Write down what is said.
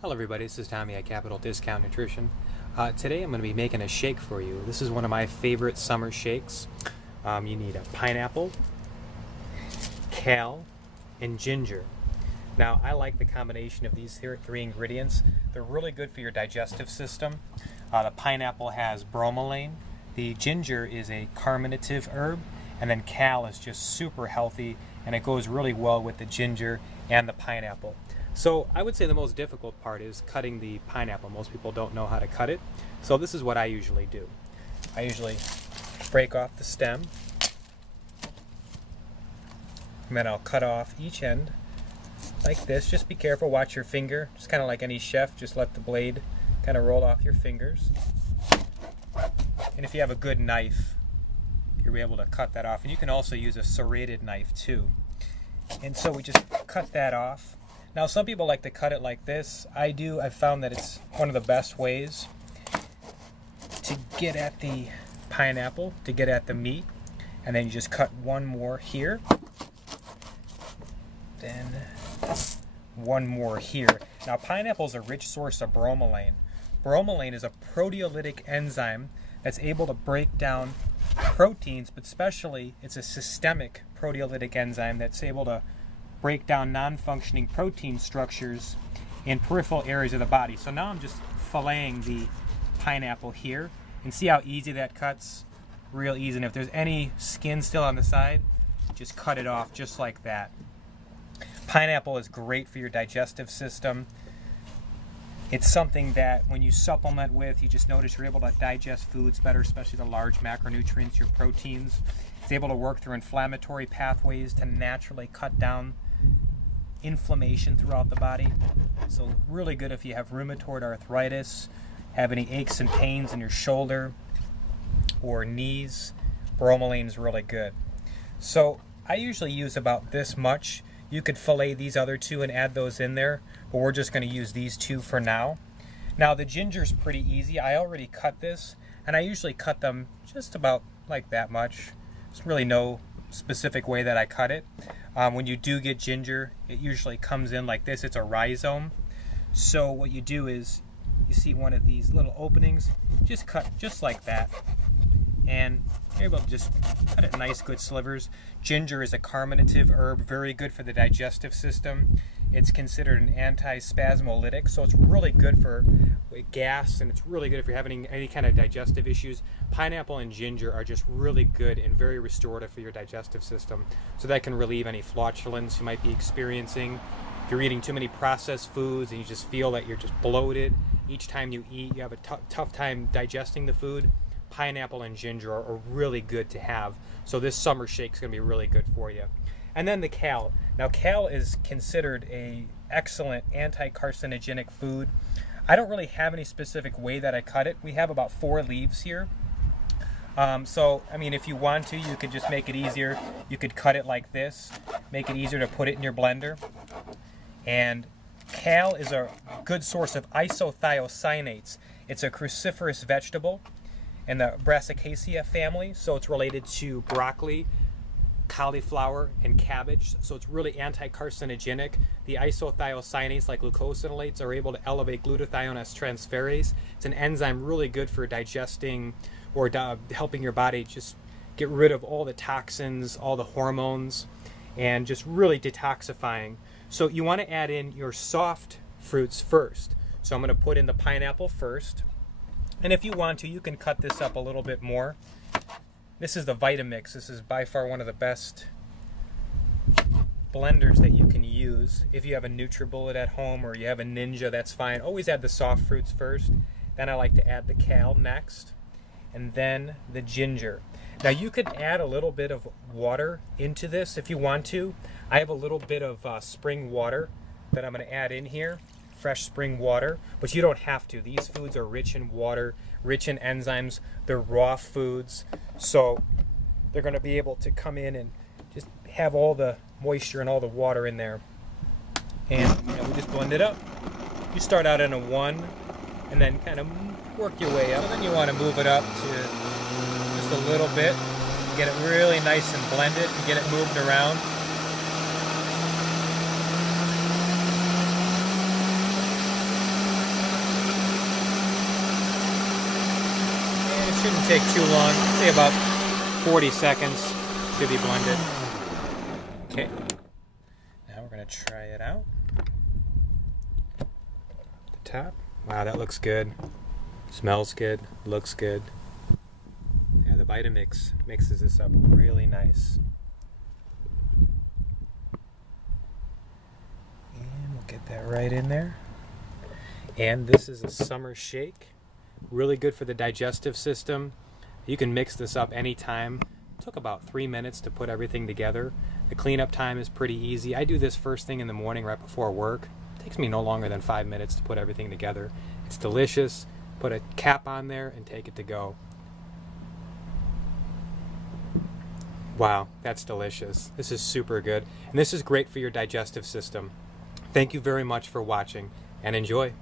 Hello everybody, this is Tommy at Capital Discount Nutrition. Today I'm going to be making a shake for you. This is one of my favorite summer shakes. You need a pineapple, kale, and ginger. Now I like the combination of these three ingredients. They're really good for your digestive system. The pineapple has bromelain, the ginger is a carminative herb, and then kale is just super healthy and it goes really well with the ginger and the pineapple. So I would say the most difficult part is cutting the pineapple. Most people don't know how to cut it. So this is what I usually do. I usually break off the stem, and then I'll cut off each end like this. Just be careful, watch your finger. Just kind of like any chef, just let the blade kind of roll off your fingers. And if you have a good knife, you'll be able to cut that off. And you can also use a serrated knife too. And so we just cut that off. Now some people like to cut it like this. I do. I've found that it's one of the best ways to get at the pineapple, to get at the meat. And then you just cut one more here. Then one more here. Now pineapple is a rich source of bromelain. Bromelain is a proteolytic enzyme that's able to break down proteins, but especially it's a systemic proteolytic enzyme that's able to break down non-functioning protein structures in peripheral areas of the body. So now I'm just filleting the pineapple here, and see how easy that cuts? Real easy. And if there's any skin still on the side, just cut it off just like that. Pineapple is great for your digestive system. It's something that when you supplement with, you just notice you're able to digest foods better, especially the large macronutrients, your proteins. It's able to work through inflammatory pathways to naturally cut down inflammation throughout the body. So really good if you have rheumatoid arthritis, have any aches and pains in your shoulder or knees. Bromelain is really good. So I usually use about this much. You could fillet these other two and add those in there, but we're just going to use these two for now. Now the ginger's pretty easy. I already cut this, and I usually cut them just about like that much. There's really no specific way that I cut it. When you do get ginger, it usually comes in like this. It's a rhizome. So what you do is, you see one of these little openings, just cut just like that. And you're able to just cut it nice, good slivers. Ginger is a carminative herb, very good for the digestive system. It's considered an antispasmolytic, so it's really good for gas, and it's really good if you're having any kind of digestive issues. Pineapple and ginger are just really good and very restorative for your digestive system. So that can relieve any flatulence you might be experiencing. If you're eating too many processed foods and you just feel that you're just bloated, each time you eat, you have a tough time digesting the food, pineapple and ginger are really good to have. So this summer shake is going to be really good for you. And then the kale. Now kale is considered an excellent anti-carcinogenic food. I don't really have any specific way that I cut it. We have about 4 leaves here. So, I mean, if you want to, you could just make it easier. You could cut it like this, make it easier to put it in your blender. And kale is a good source of isothiocyanates. It's a cruciferous vegetable in the Brassicaceae family, so it's related to broccoli, cauliflower, and cabbage. So it's really anti-carcinogenic. The isothiocyanates, like glucosinolates, are able to elevate glutathione transferase. It's an enzyme really good for digesting or helping your body just get rid of all the toxins, all the hormones, and just really detoxifying. So you want to add in your soft fruits first. So I'm going to put in the pineapple first. And if you want to, you can cut this up a little bit more. This is the Vitamix. This is by far one of the best blenders that you can use. If you have a NutriBullet at home or you have a Ninja, that's fine. Always add the soft fruits first. Then I like to add the kale next, and then the ginger. Now you could add a little bit of water into this if you want to. I have a little bit of spring water that I'm going to add in here. Fresh spring water, but you don't have to. These foods are rich in water, rich in enzymes. They're raw foods, so they're going to be able to come in and just have all the moisture and all the water in there. And we just blend it up. You start out in a 1 and then kind of work your way up. And then you want to move it up to just a little bit, get it really nice and blended, and get it moved around. Shouldn't take too long. Say about 40 seconds. Should be blended. Okay. Now we're going to try it out. The top. Wow, that looks good. Smells good. Looks good. Yeah, the Vitamix mixes this up really nice. And we'll get that right in there. And this is a summer shake. Really good for the digestive system. You can mix this up anytime. It took about 3 minutes to put everything together. The cleanup time is pretty easy. I do this first thing in the morning right before work. It takes me no longer than 5 minutes to put everything together. It's delicious. Put a cap on there and take it to go. Wow, that's delicious. This is super good. And this is great for your digestive system. Thank you very much for watching and enjoy.